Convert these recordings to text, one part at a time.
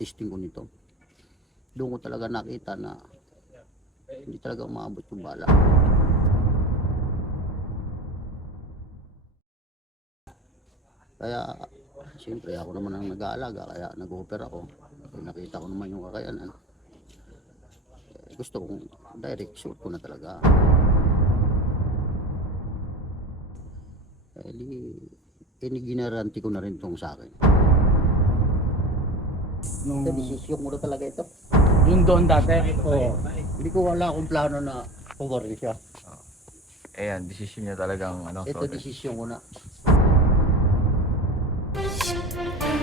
testing ko nito, doon ko talaga nakita na hindi talaga umabot yung bala. Kaya siyempre ako naman ang nag-aalaga, kaya nag-offer ako. Nakita ko naman yung kakayanan. Gusto kong direct shoot ko na talaga. Ginarantee ko na rin tong sa akin. Nung Desisyon ko na talaga ito. yung doon dati. Oo. Hindi ko wala akong plano na pumarin siya. Ayan, decision niya talagang ano. Ito desisyon ko na.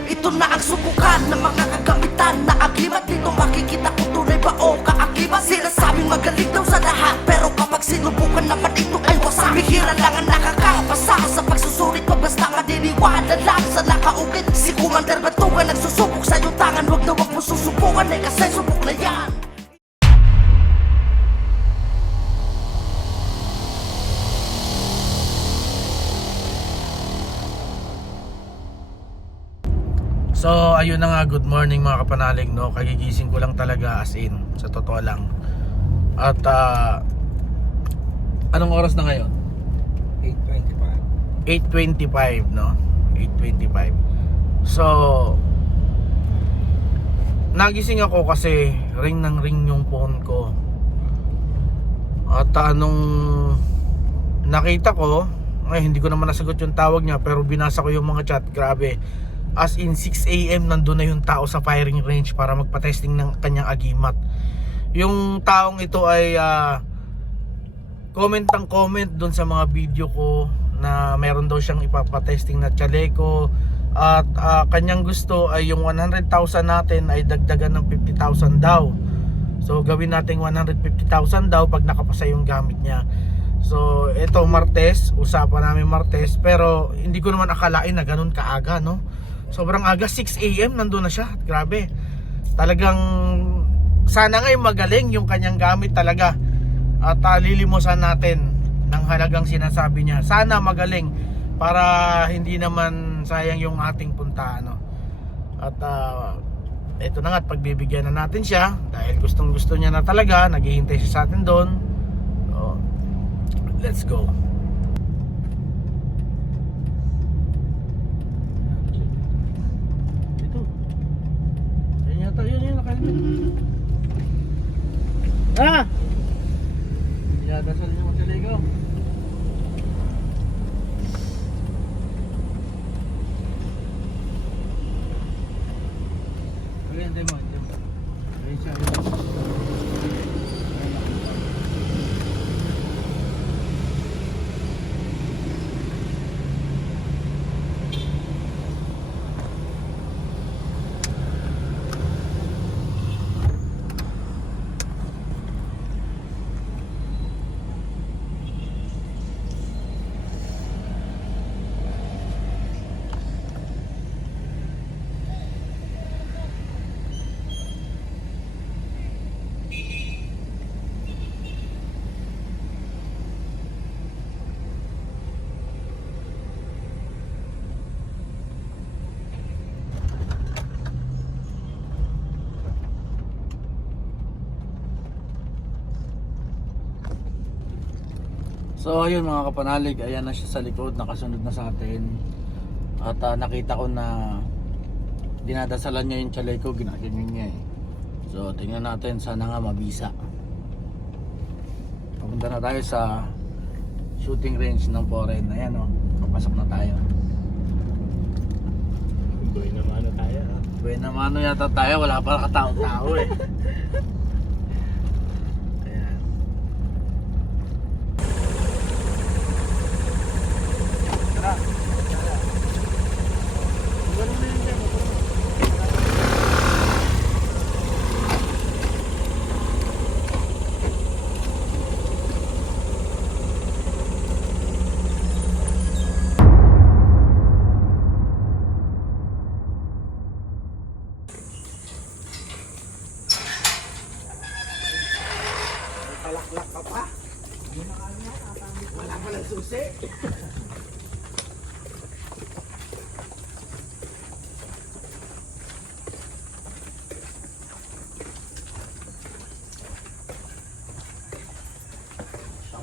Ito na ang subukan ng mga kagamitan na agimat. Dito makikita kung tunay ba o kaagimat. Sila sabing magaling daw sa lahat, pero kapag sinubukan naman ito ay wasak. Bihira lang ang nakakapasa sa pagsusulit pa, basta madiniwala lang sa nakaukit. Si Commander Batugan nagsusubok sa iyong tangan. Huwag na huwag mo susubukan eh, kasi subok na yan. So ayun na nga, good morning mga kapanalig, no. Kagigising ko lang talaga, as in, sa totoo lang. At anong oras na ngayon? 8:25, no? 8:25. So nagising ako kasi ring ng ring yung phone ko. At anong nakita ko, ay hindi ko naman nasagot yung tawag niya, pero binasa ko yung mga chat. Grabe, as in 6 AM nandun na yung tao sa firing range para magpa-testing ng kanyang agimat. Yung taong ito ay comment ang comment dun sa mga video ko na meron daw siyang ipapatesting na chaleco. At kanyang gusto ay yung 100,000 natin ay dagdagan ng 50,000 daw. So gawin natin 150,000 daw pag nakapasa yung gamit niya. So ito Martes, usapan namin Martes, pero hindi ko naman akalain na ganun kaaga, no? Sobrang aga, 6 AM nandun na siya. Grabe. Talagang sana nga magaling yung kanyang gamit talaga. At lilimusan natin ng halagang sinasabi niya. Sana magaling para hindi naman sayang yung ating punta, no? At ito na nga, pagbibigyan na natin siya dahil gustong gusto niya na talaga. Naghihintay siya sa atin doon. So, let's go. Yun, nakalimit. Dasal niyo magkaligo. Hindi mo. Ayun siya. So ayun mga kapanalig, ayan na siya sa likod, nakasunod na sa atin. At nakita ko na dinadasalan niya yung chaleco, ginaganyan niya eh. So tingnan natin, sana nga mabisa. Papunta na tayo sa shooting range ng Foreign. Ayan o, papasok na tayo. Buhay na mano tayo, ha? Buhay na mano yata tayo, wala pa katao-tao eh. Palaklak ka pa. Wala pa lang susi.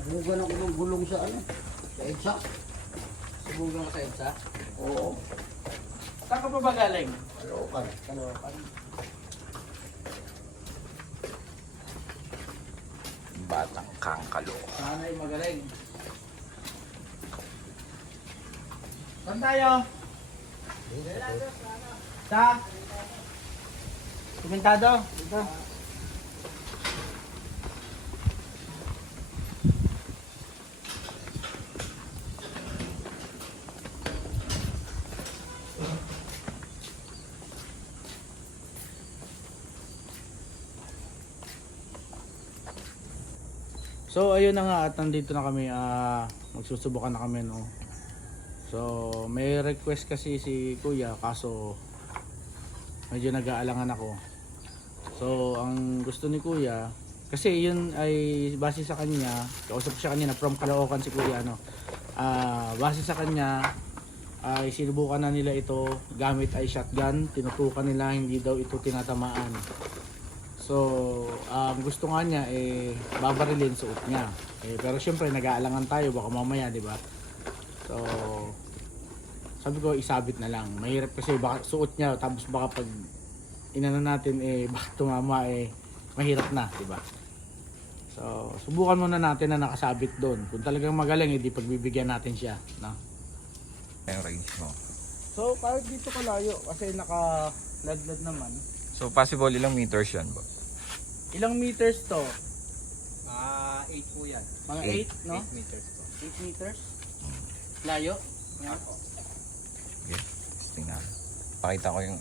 Subugan ako ng gulong sa ano. Sa EDSA. Subugan ka sa EDSA? Oo. Saan ka pa ba galing? Kalookan. Batang kangkalo. Sana ay magaling. Saan tayo? Sa? Komentado? Dito. So ayun na nga at nandito na kami, magsusubukan na kami, no. So may request kasi si Kuya kaso medyo nag-aalangan ako. So ang gusto ni Kuya kasi yun ay base sa kanya, kausap ko siya kanina from Caloocan si Kuya, no. Base sa kanya ay sinubukan na nila ito gamit ay shotgun, tinutukan nila, hindi daw ito tinatamaan. So, gusto nga niya babarilin suot niya. Pero syempre nag-aalangan tayo baka mamaya, 'di ba? So, sabi ko isabit na lang. Mahirap kasi baka suot niya tapos baka pag inano natin baka tumama mahirap na, 'di ba? So, subukan muna natin na nakasabit doon. Kung talagang magaling, edi pagbibigyan natin siya, no? Yung range mo. So, kahit dito kalayo kasi naka-ladlad naman. So possible ilang meters yan ba? Ilang meters to? 8 po yan. Mga 8, no? 8 meters po. 8 meters? Layo? Yan. Okay. Tingnan. Pakita ko yung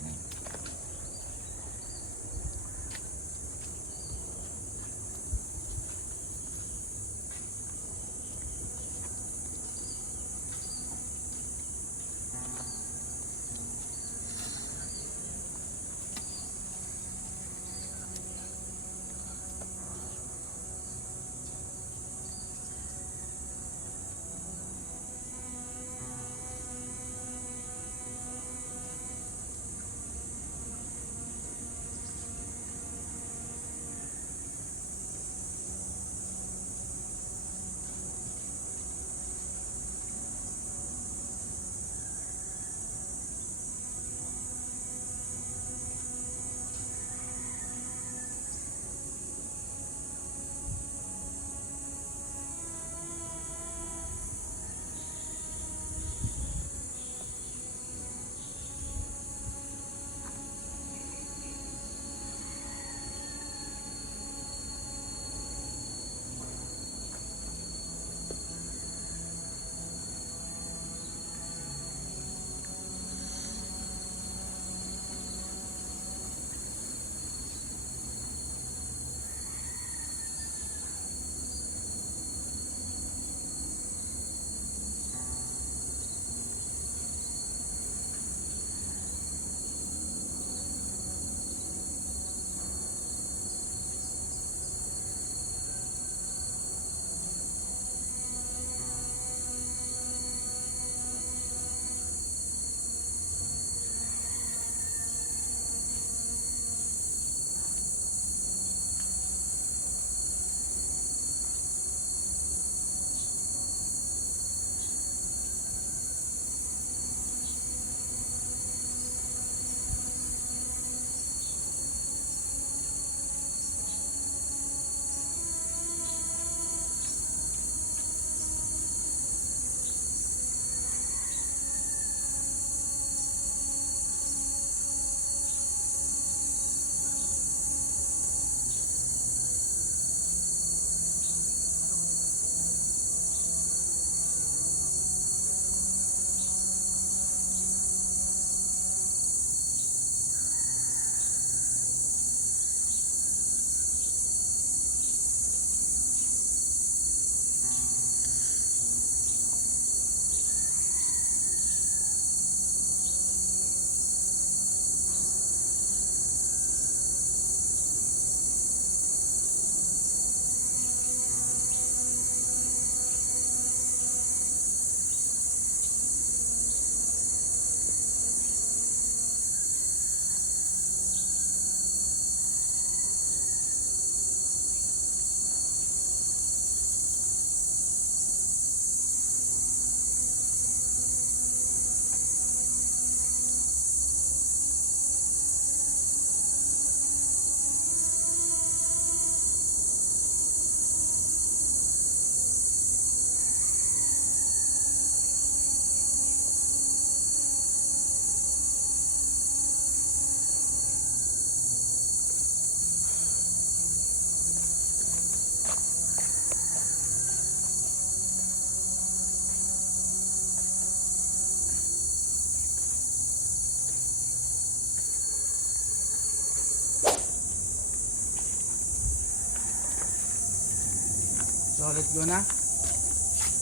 So let's go na.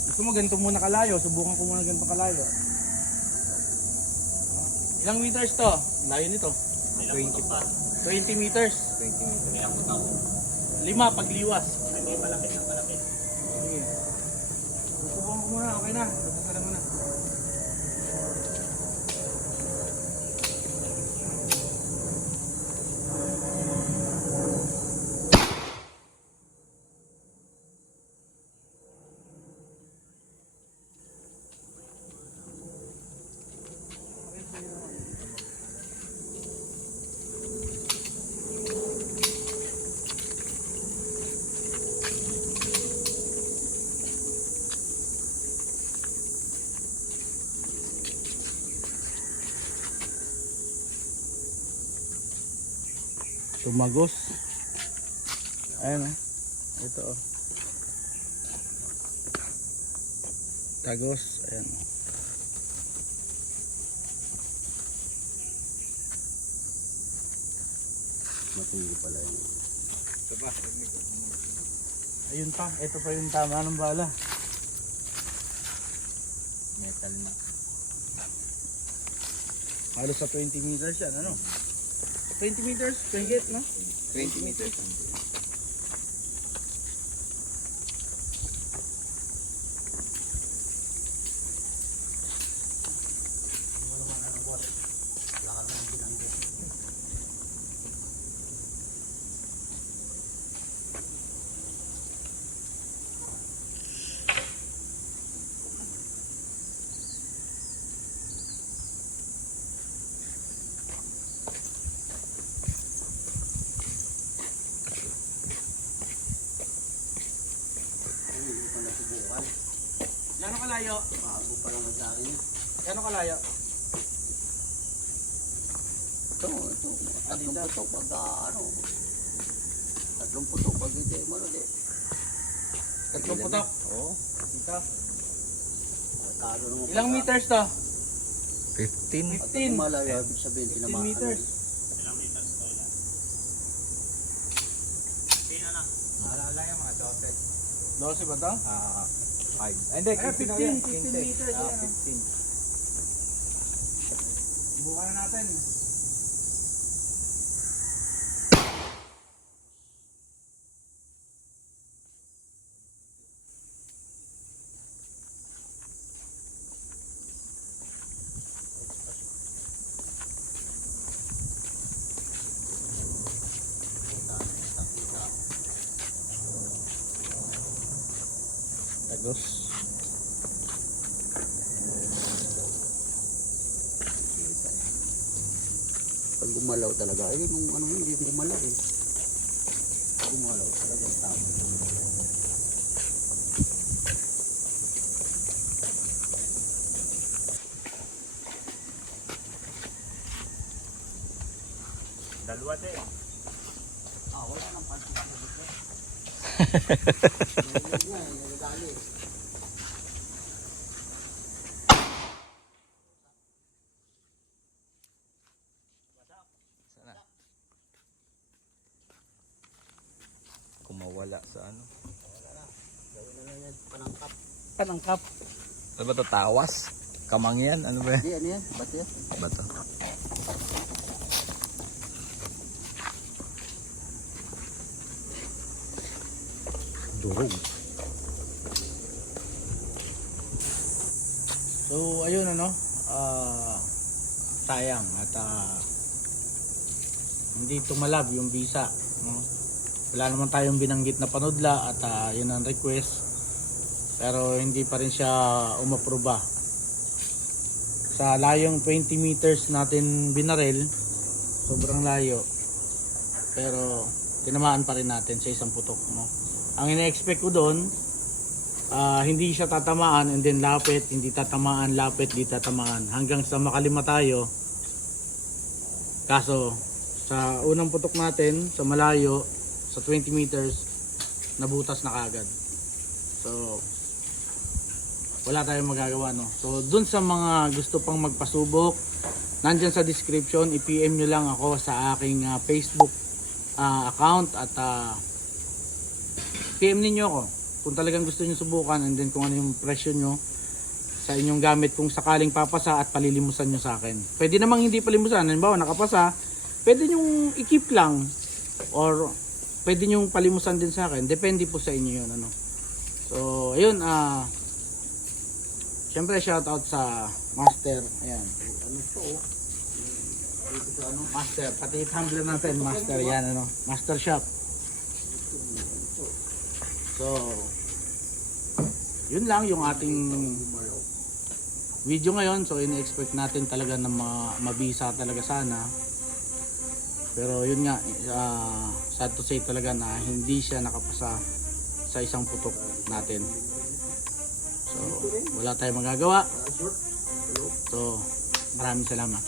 Gusto mo ganito muna kalayo, subukan ko muna ganito kalayo. Ilang meters to? Layo nito. 20 pa. 20 meters. 20 meters. 5 pagliwas. Hindi palapit ng palapit. Sige. Susubukan ko muna, okay na. Tapos mo na. Tumagos. Ayan oh. Ito oh. Tagos. Ayan oh. Matindi pala yun. Ayun pa. Ito pa yung tama ng bala. Metal na. Halos sa 20 meters yan. Ano? 20 meters? 28 no? 20 meters. Gano'ng kalayo? Bago pa lang sa akin yun. Gano'ng kalayo? Ito. Tatlong putok pagka ano. Tatlong putok pag hindi mo di. Tatlong putok. Oo. Dito. Markado naman Ilang pagka- meters to? 15. Pagka 15. malayo, ibig sabihin 15 tinamaan. meters. Alala yung mga 12 12. ba to? 5. Hindi, 15 meters. Ah, Yan, 15. Subukan na natin. Tagos. Pag gumalaw talaga, eh nung ano hindi gumalaw eh. Pag gumalaw talaga tama. Dalawa din. Wala nang pansin ako dito. Nagdali. Sana. Kumawala sa ano. Gawin na lang yan, panangkap. Panangkap. Ano ba ito? Tawas? Kamang yan? Ano ba yan? Hindi, ano yan? Ba't yan? Bato. Durog. So ayun ano, sayang at hindi tumalab yung visa, no? Wala naman tayong binanggit na panudla at yun ang request, pero hindi pa rin siya umaproba. Sa layong 20 meters natin binarel, sobrang layo, pero tinamaan pa rin natin sa isang putok, no? Ang ina-expect ko doon, hindi siya tatamaan and then lapit, hindi tatamaan, lapit, hindi tatamaan hanggang sa makalima tayo. Kaso sa unang putok natin sa malayo, sa 20 meters, nabutas na kagad. So wala tayong magagawa, no? So dun sa mga gusto pang magpasubok, nandyan sa description, i-PM nyo lang ako sa aking Facebook account at PM ninyo ako kung talagang gusto niyo subukan, and then kung ano yung presyo nyo sa inyong gamit kung sakaling papasa at palilimusan nyo sa akin. Pwede namang hindi palimusan, halimbawa nakapasa, pwede nyong i-keep lang or pwede nyong palimusan din sa akin, depende po sa inyo yun, ano. So ayun, syempre shoutout sa Master, ayan, ano to, Master, pati tumbler natin, Master, yan, ano, Master Shop. So yun lang yung ating video ngayon. So in-expect natin talaga na mabisa talaga sana, pero yun nga, sad to say talaga na hindi siya nakapasa sa isang putok natin. So wala tayong magagawa. So maraming salamat.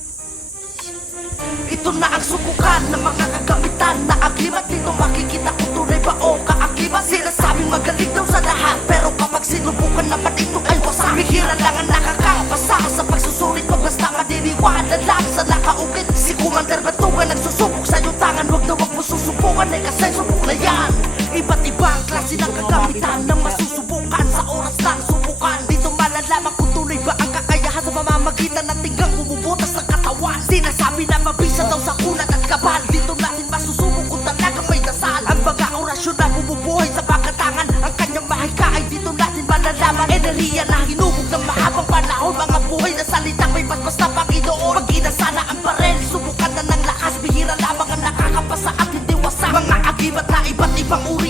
Ito na ang subukan ng mga kagamitan na agimat. Dito makikita kung tunay ba o kaakibat. Sinasabing magaling daw sa lahat, pero kapag sinubukan naman ito ay wasak. Bihira lang ang nakakapasa sa pagsusulit ko, basta madiniwala lang sa nakaukit. Si Commander Batugan nagsusubok sa iyong tangan. Huwag na huwag mo susubukan, eh kasi subok na yan. Iba't ibang klase ng kagamitan na masusubukan sa oras ng subukan. Dito malalaman kung tunay ba ang kakayahan sa pamamagitan ng tinggang bumubutas ng katawan. Sinasabi na mabisa daw sa kunat at kabal. Dito natin masusubok kung talagang may dasal. Ang mga orasyon na bumubuhay sa pagkatangan. Ang kanyang mahika ay dito natin malalaman. Enerhiya na hinubog ng mahabang panahon. Mga buhay na salitang may basbas na Panginoon. Pag-ina sana ang barel, subukan na ng lakas. Bihira lamang ang nakakapasa at hindi wasak. Mga agimat na iba't ibang uri